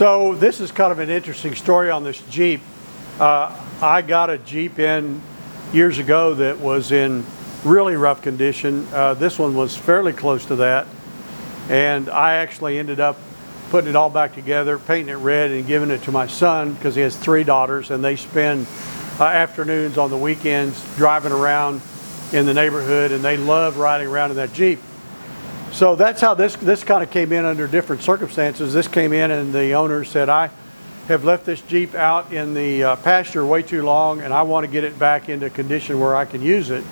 So this is kind of an interesting story on this Jeep. I got a Jeep in years ago that was in really rough condition. This one was fairly close to that. And I actually ended up putting it all back together, painting it red and giving it to my son because he has 3 daughters and they spend afternoons on the weekends driving around in the neighborhood, and they love riding around in that Jeep. So that's how this kind of came in under different circumstances. This came in and the owner said, I have left this Jeep out in the pasture way too long and I want to get it back into condition where I can use it.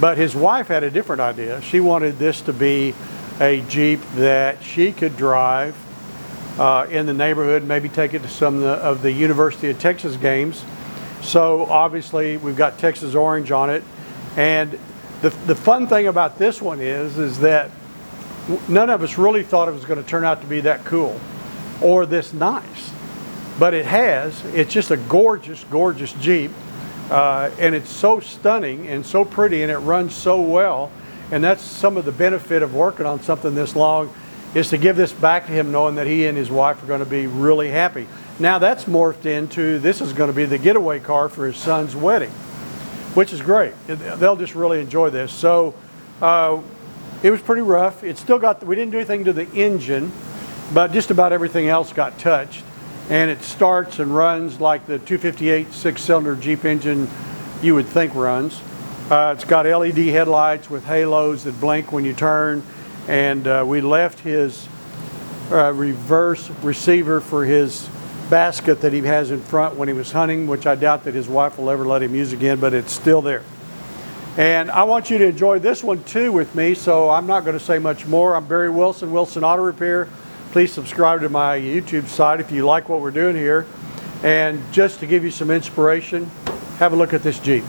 But his wife had a different idea. She wanted this to be a Jeep that she could drive in the neighborhood, maybe take it to some of the University of Texas games. So obviously we've got Texas orange on it. And the fun thing about this one is that none of us really thought it was going to turn out to be that cool or this nice. But it has. It's just a gorgeous, gorgeous Jeep. And it's so stunning and so pretty, and it runs so well. And that's some of the benefit of working on something this long, is to give this back to him knowing that he and his wife are going to be really happy. Now that's morphed into, this is going to be the getaway car for his son's wedding, which is great. They'll just really enjoy this. So it was pretty rough. It still got, we didn't do anything to the engine, but just about everything else got touched. And it starts and runs like the 258 6-cylinder Jeep engine you would think runs. It's got LED headlights with halos that blink when you turn. And we left his reverse receiver for his basket that he has in front when he was hunting, which I doubt that his wife will ever let him use again, but it's still there. And I want you to enjoy this one too with me, so I'm not going to say much more. I'm Barry Wilson, Wilson Auto Repair. Please subscribe to my YouTube site if you like what we're doing here. And just to give you some inspiration, have a look at this Jeep.